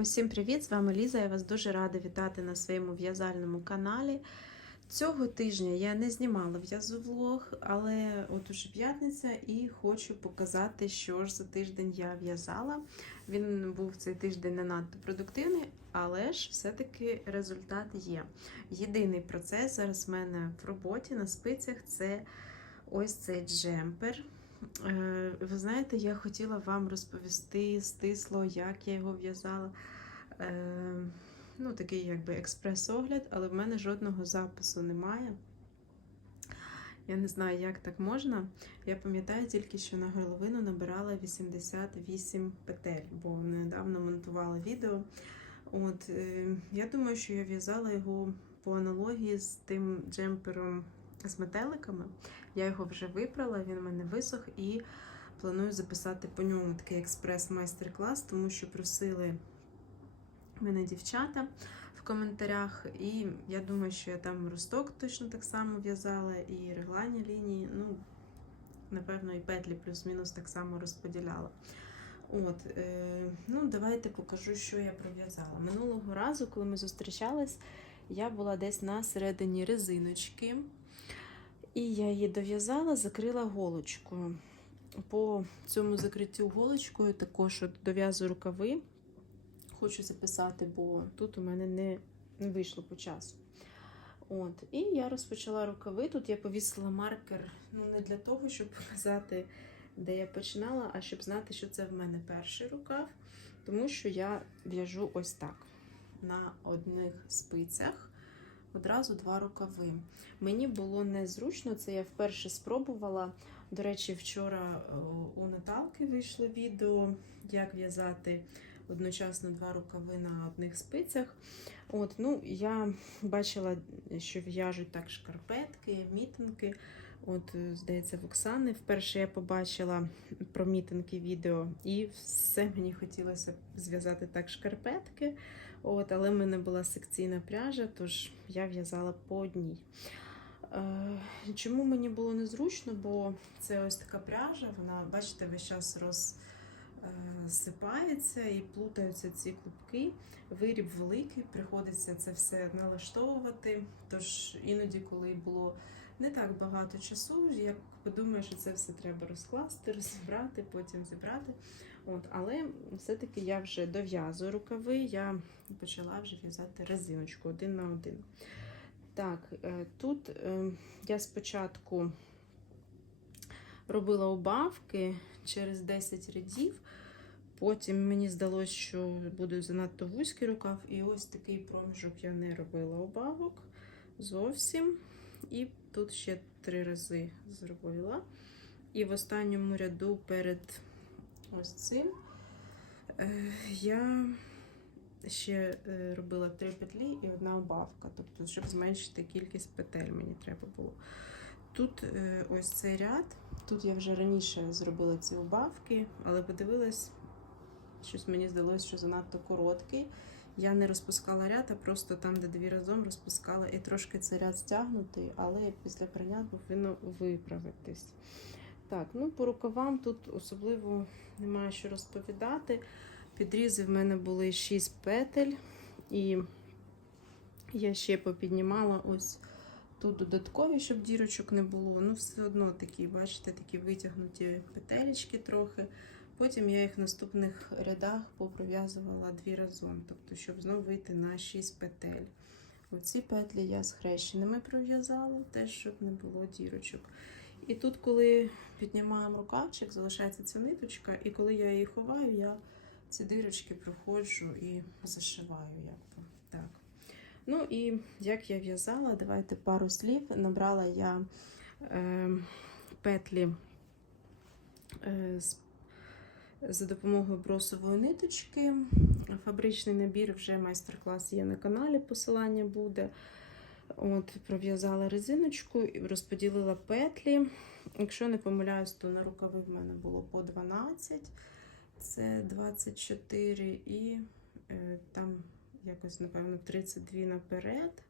Усім привіт! З вами Ліза. Я вас дуже рада вітати на своєму в'язальному каналі. Цього тижня я не знімала в'язовлог, але от уже п'ятниця і хочу показати, що ж за тиждень я в'язала. Він був цей тиждень не надто продуктивний, але ж все-таки результат є. Єдиний процес зараз в мене в роботі на спицях це ось цей джемпер. Е, Ви знаєте, я хотіла вам розповісти стисло, як я його в'язала. Е, Ну, такий якби експрес-огляд, але в мене жодного запису немає. Я не знаю, як так можна. Я пам'ятаю тільки, що на горловину набирала 88 петель, бо недавно монтувала відео. От, е, Я думаю, що я в'язала його по аналогії з тим джемпером з метеликами. Я його вже випрала, він у мене висох і планую записати по ньому такий експрес-майстер-клас, тому що просили мене дівчата в коментарях. І я думаю, що я там росток точно так само в'язала, і реглані лінії. Ну, напевно, і петлі плюс-мінус так само розподіляла. От, е, ну, давайте покажу, що я пров'язала. Минулого разу, коли ми зустрічались, я була десь на середині резиночки. І я її дов'язала, закрила голочкою. По цьому закриттю голочкою також дов'язую рукави. Хочу записати, бо тут у мене не, не вийшло по часу. От, І я розпочала рукави. Тут я повісила маркер ну, не для того, щоб показати, де я починала, а щоб знати, що це в мене перший рукав. Тому що я в'яжу ось так. На одних спицях одразу два рукави. Мені було незручно, це я вперше спробувала. До речі, вчора у Наталки вийшло відео, як в'язати одночасно два рукави на одних спицях. От, ну, Я бачила, що в'яжуть так шкарпетки, мітинки. От, Здається, в Оксани. Вперше я побачила про мітинки відео, і все мені хотілося зв'язати так шкарпетки. От, Але в мене була секційна пряжа, тож я в'язала по одній. Е, чому мені було незручно? Бо це ось така пряжа, вона, бачите, весь час розсипається і плутаються ці клубки. Виріб великий, приходиться це все налаштовувати. Тож іноді, коли було не так багато часу, я подумаю, що це все треба розкласти, розібрати, потім зібрати. От, Але все-таки я вже дов'язую рукави, я почала вже в'язати резиночку один на один. Так, тут я спочатку робила убавки через 10 рядів, потім мені здалося, що буде занадто вузький рукав, і ось такий проміжок я не робила убавок зовсім. І тут ще три рази зробила. І в останньому ряду перед ось цим я ще робила три петлі і одна убавка, тобто, щоб зменшити кількість петель, мені треба було. Тут ось цей ряд, тут я вже раніше зробила ці убавки, але подивилась, щось мені здалося, що занадто короткий. Я не розпускала ряд, а просто там, де дві разом розпускала, і трошки цей ряд стягнутий, але після прання повинно виправитись. Так, ну по рукавам тут особливо немає що розповідати. Підрізи в мене були 6 петель, і я ще попіднімала ось тут додаткові, щоб дірочок не було. Ну, все одно такі, бачите, такі витягнуті петелечки трохи. Потім я їх в наступних рядах попров'язувала дві разом, тобто, щоб знову вийти на 6 петель. Оці петлі я з хрещеними пров'язала, теж, щоб не було дірочок. І тут, коли піднімаємо рукавчик, залишається ця ниточка, і коли я її ховаю, я ці дирочки проходжу і зашиваю. Якби. Так. Ну і як я в'язала, давайте пару слів. Набрала я е, петлі е, з, за допомогою бросової ниточки. Фабричний набір вже майстер-клас є на каналі, посилання буде. От, Пров'язала резиночку і розподілила петлі. Якщо не помиляюсь, то на рукави в мене було по 12, це 24 і е, там якось, напевно, 32 наперед.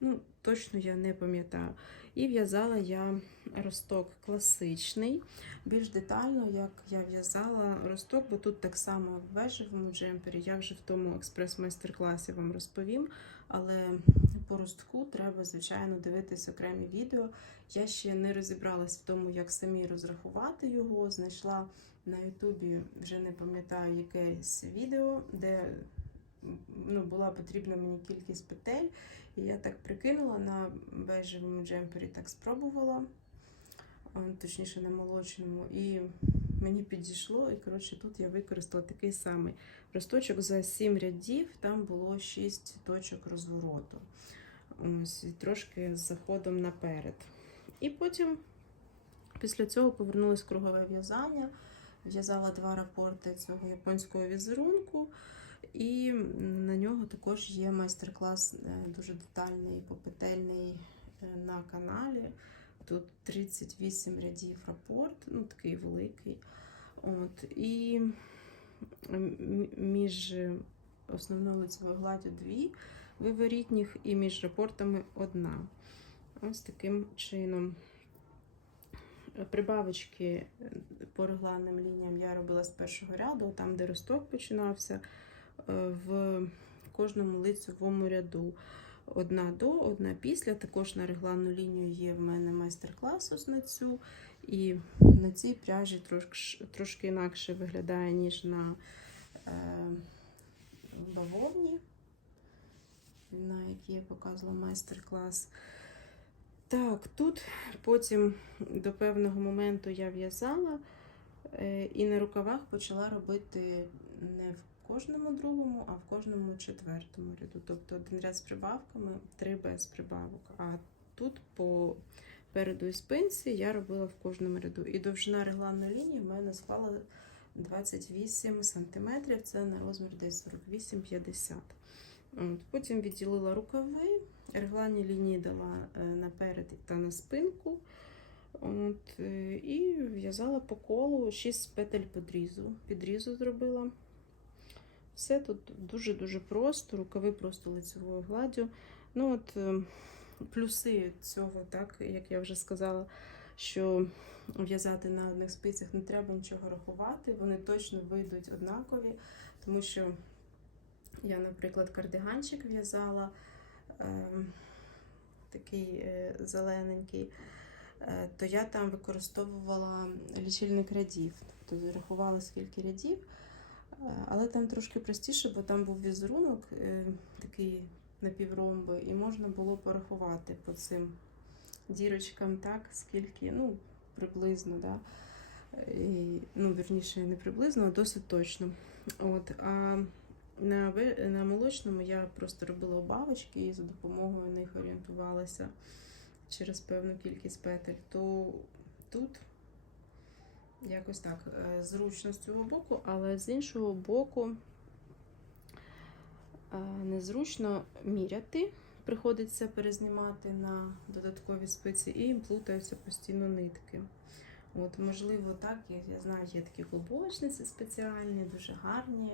Ну, точно я не пам'ятаю. І в'язала я росток класичний, більш детально, як я в'язала росток, бо тут так само в бежевому джемпері, я вже в тому експрес-майстер-класі вам розповім. Але по ростку треба, звичайно, дивитись окремі відео. Я ще не розібралась в тому, як самі розрахувати його. Знайшла на Ютубі, вже не пам'ятаю якесь відео, де ну, була потрібна мені кількість петель. І я так прикинула на бежевому джемпері, так спробувала, точніше на молочному. І мені підійшло, і коротше, тут я використала такий самий росточок за 7 рядів, там було 6 точок розвороту. Ось, і трошки з заходом наперед. І потім, після цього, повернулось кругове в'язання. В'язала два рапорти цього японського візерунку. І на нього також є майстер-клас е, дуже детальний, попетельний е, на каналі. Тут 38 рядів рапорт, ну такий великий. От, І між основною лицевою гладдю дві виворітніх, і між рапортами одна. Ось таким чином. Прибавочки е, по регланним лініям я робила з першого ряду, там, де росток починався в кожному лицевому ряду. Одна до, одна після. Також на регланну лінію є в мене майстер-клас ось на цю. І на цій пряжі трошки, трошки інакше виглядає, ніж на е, бавовні, на якій я показувала майстер-клас. Так, тут потім до певного моменту я в'язала е, і на рукавах почала робити не в кожному другому, а в кожному четвертому ряду. Тобто один ряд з прибавками, три без прибавок. А тут по переду і спинці я робила в кожному ряду. І довжина регланної лінії в мене склала 28 см, це на розмір десь 48-50 От, Потім відділила рукави, регланні лінії дала е, наперед та на спинку. От, е, І в'язала по колу 6 петель підрізу. Підрізу зробила. Все тут дуже-дуже просто, рукави просто лицевою гладдю. Ну от е, Плюси цього, так, як я вже сказала, що в'язати на одних спицях не треба нічого рахувати, вони точно вийдуть однакові, тому що я, наприклад, кардиганчик в'язала е, такий е, зелененький, е, то я там використовувала лічильник рядів, тобто зарахувала скільки рядів. Але там трошки простіше, бо там був візерунок е, такий напівромби, і можна було порахувати по цим дірочкам, так, скільки, ну, приблизно, да. І, ну, вірніше, не приблизно, а досить точно. От, А на на молочному я просто робила обавочки і за допомогою них орієнтувалася через певну кількість петель. То тут. Якось так е, зручно з цього боку, але з іншого боку е, незручно міряти. Приходиться перезнімати на додаткові спиці і плутаються постійно нитки. От, Можливо, так, я, я знаю, є такі клубочниці спеціальні, дуже гарні,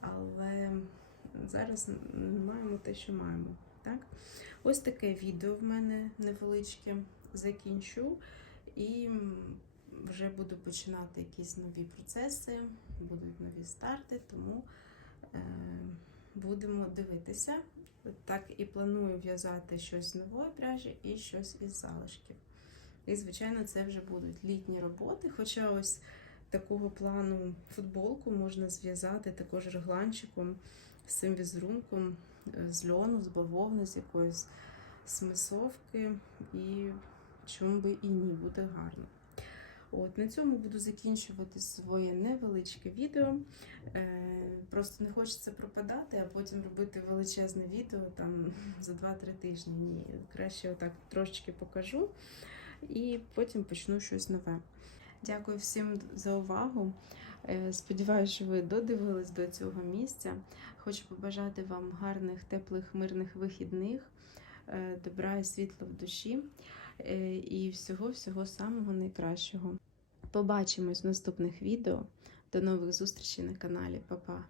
але зараз маємо те, що маємо. Так? Ось таке відео в мене невеличке закінчу. І вже буду починати якісь нові процеси, будуть нові старти, тому е, будемо дивитися. Так і планую в'язати щось з нової пряжі і щось із залишків. І, звичайно, це вже будуть літні роботи. Хоча ось такого плану футболку можна зв'язати також регланчиком з цим візерунком, з льону, з бавовни, з якоїсь смисовки. І чому би і ні, буде гарно. От, На цьому буду закінчувати своє невеличке відео. Е, Просто не хочеться пропадати, а потім робити величезне відео там за 2-3 тижні. Ні, краще отак трошечки покажу і потім почну щось нове. Дякую всім за увагу. Е, Сподіваюся, що ви додивились до цього місця. Хочу побажати вам гарних, теплих, мирних вихідних, е, добра і світла в душі. Е, і всього-всього самого найкращого. Побачимось в наступних відео. До нових зустрічей на каналі. Па-па!